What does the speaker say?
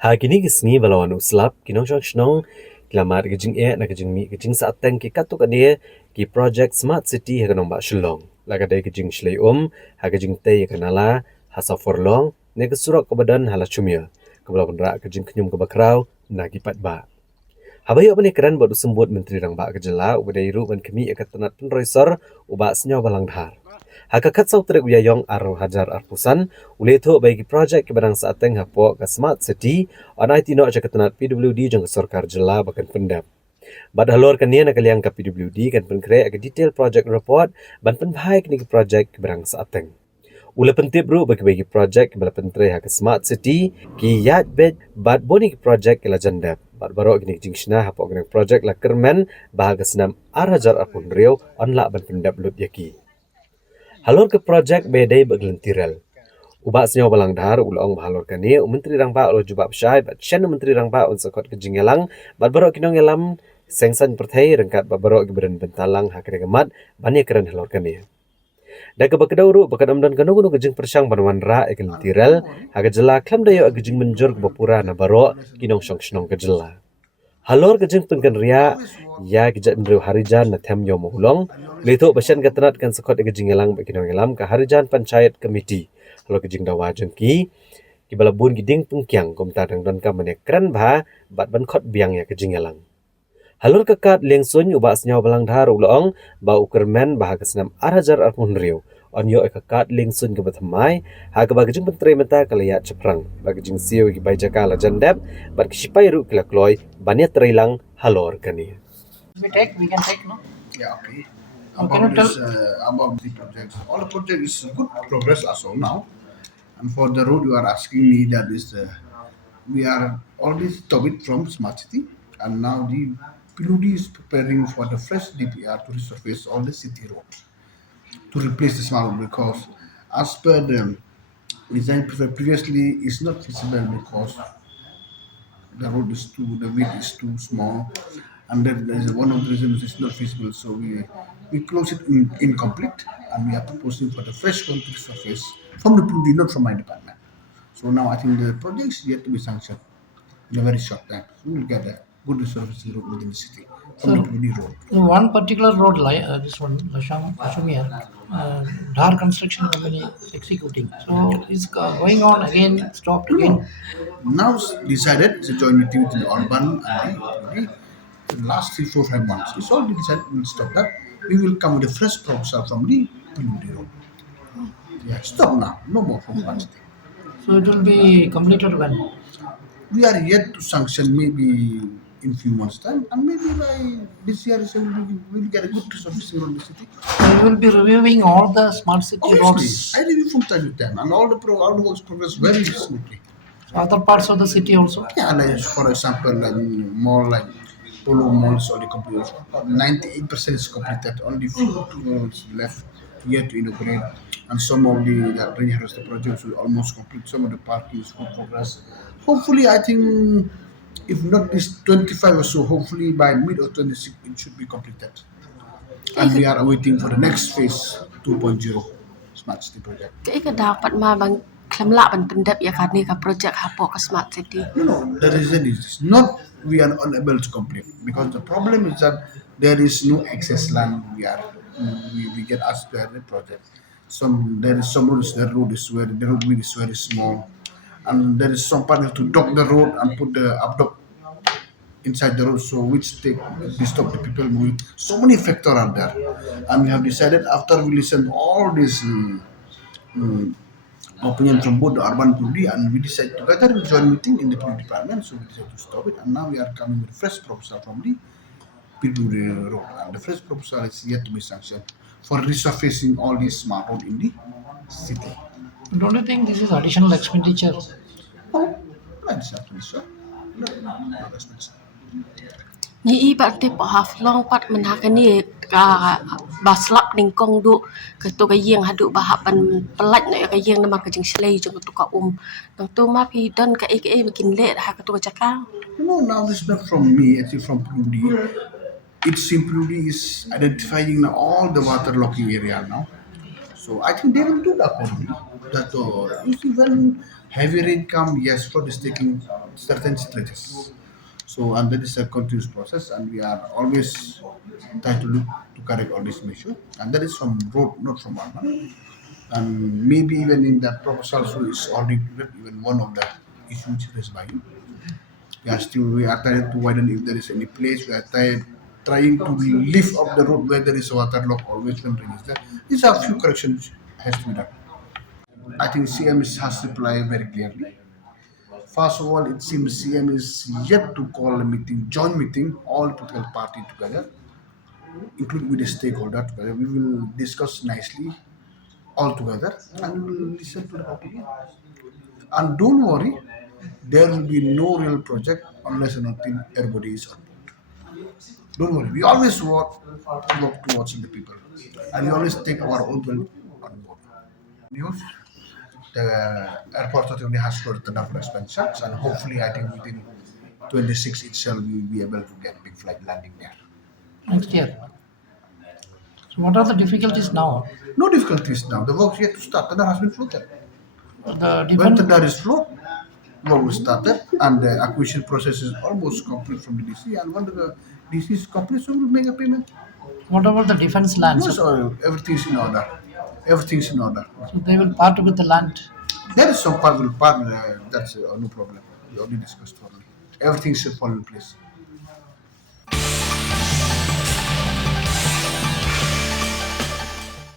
Kini kisni balawan uslap kinong shnong kilamat ke Jingeh na ke Jingmi ke jingsahteng ki katuk ade ki project smart city ha kanong ba Shillong laga de ke jing shlei ha ke jing te kanala hasa forlong ne ke surak ke badan hala chumia ke balawan ra ke jing knyum ke bakrau na ki Paidbah. Habayo bani keren bodu sembut menteri rang ba ke jela ubadai ru ban kemi akatanat penroisor uba Sniawbhalang dhar. Hakakat sau trek uyayong aro hajar arpusan uletho bagi projek ke barang saateng hapo ke smart city on IT no akatanat PWD jang sarkar jela bakan pendap. Bad halor kan nia nakaliang ke PWD kan penkre ag detail project report ban penbhai ni ke projek ke barang saateng. Ula pentip bro bagi-bagi projek bala pentre ha ke smart city ki yat bed bad boni ke projek ke la jandap bad barok gini jingshna ha pok projek la kermen bahaga senam arajar apun riau on la ban pendap lut yaki halor ke projek bedai baglentirel uba Sniawbhalang dhar ulong halor kani menteri rang ba lo jubab syai bat chen menteri rang ba on sakot ke jingelang bad barok kinong elam sengsan perthai rengkat bad barok ke beren bentalang ha kene gemat bani keren halor kani Daga bakadauru bakadam dan kanu gejing persang banwan ra ekel tiral haga jela klam dayo gejing menjur ke bapura na baro kinong syong shnong ke jela. Halor gejing pengkan ria ya gejat mendrew harijan na them yo mohulong leto basyan gatanat kan sekot gejing elang kinong elam ke harijan panchayat committee. Halor gejing dawa jengki ki balabun giding pungkyang komta dang don ka manek kran ba bat ban khot biang ya gejing elang. Halur kekat leng sun ubah Sniawbhalang dhar ulong ba ukermen bah kesenam arajar arpun riu on yo kekat leng sun ke bathamai ha ke bagajing pentre meta kalaya ceprang bagajing siu ki bai jakala jandap bat kisipai ru kelakloy bania trailang halor kani We can take, no? Yeah, okay. Can you tell? About the projects, all the project is good progress as of now. And for the road, you are asking me that is, we are already stopped from smart city, and now the PUD is preparing for the fresh DPR to resurface all the city roads to replace the smart road because, as per the design previously, is not feasible because the road is too, the width is too small, and that is one of the reasons it's not feasible. So we close it incomplete, and we are proposing for the fresh one to surface from the PUD, not from my department. So now I think the project is yet to be sanctioned in a very short time. So we will get a good resurfacing road within the city from the So, PUD road. one particular road, this one, Lashumia, Dhar Construction Company is executing. So, it's going on again, stopped No, again. no. Now it's decided it's a joint meeting with the urban and the PUD. The last 3, 4, 5 months, it's already decided we'll stop that. We will come with a fresh proposal from the PUD road. Yeah, stop now. No more from one state. So, it will be completed when? We are yet to sanction maybe in few months time, and maybe by this year we will get a good resurfacing on the city. So, you will be reviewing all the smart city Obviously, I roads, review from time to time, and all the works progress very smoothly. so other parts of the city also. Yeah, like for example, like more like Polo malls already completed. 98% is completed. Only few malls left yet to inaugurate, and some of the rainforest projects will almost complete. Some of the parking is full progress. Hopefully, I think if not this 25 or so, hopefully by mid of 26 it should be completed. And we are awaiting for the next phase 2.0 smart city project. Kaya dapat mabang klamla ban pendap ya karni ka project hapo ka smart city. No, the reason is not we are unable to complete because the problem is that there is no access land. We get asked to have the project. There is some roads the road is very the road width is very small, and there is some part to dock the road and put the abdock inside the road, so which take disturb the people moving. So many factors are there, and we have decided after we listen to all these. Opinion from both the urban PUD, and we decided together we join meeting in the PUD department, so we decided to stop it, and now we are coming with fresh proposal from the PUD road, and the fresh proposal is yet to be sanctioned for resurfacing all these smart road in the city. Don't you think this is additional expenditure? No, not exactly, sir. Not expensive. Ni ibat te po haflong pat menhakani ka baslap ning kong du ke to ka yeng hadu bahap ban pelat na ka yeng nama ka jing slay jong tu ka nang tu ma pi don ka bikin le ha ka tu ka cakal. No, now this is not from me, actually from PUD. It's simply is identifying now all the waterlogging area now. So I think they will do that accordingly. That you see, when heavy rain come, yes, flood is taking certain stretches. So and that is a continuous process, and we are always trying to look to correct all these measures, and that is from road, not from urban. And maybe even in that proposal, so is already included even one of the issues raised by you. We are trying to widen if there is any place. We are trying to lift up the road where there is a waterlogging always when rain is there. These are few corrections has to be done. I think CM has replied very clearly. First of all, it seems CM is yet to call a meeting, joint meeting, all political party together, including with the stakeholder together. We will discuss nicely all together and we will listen to the opinion. And don't worry, there will be no real project unless and until everybody is on board. Don't worry, we always work towards the people, and we always take our own will on board. News, the airport authority has got the number of expansions, and hopefully, I think within 26 itself, we will be able to get big flight landing there. next year. So what are the difficulties now? No difficulties now. The work yet to start. Tender has been floated. The When different tender is float, work will started, and the acquisition process is almost complete from the DC. And when the DC is complete, so we'll make a payment. what about the defense lands? Yes, So everything's in order. Everything's in order. they will part with the land. There is some part will part. That's no problem. We already discussed thoroughly. Everything should fall in place.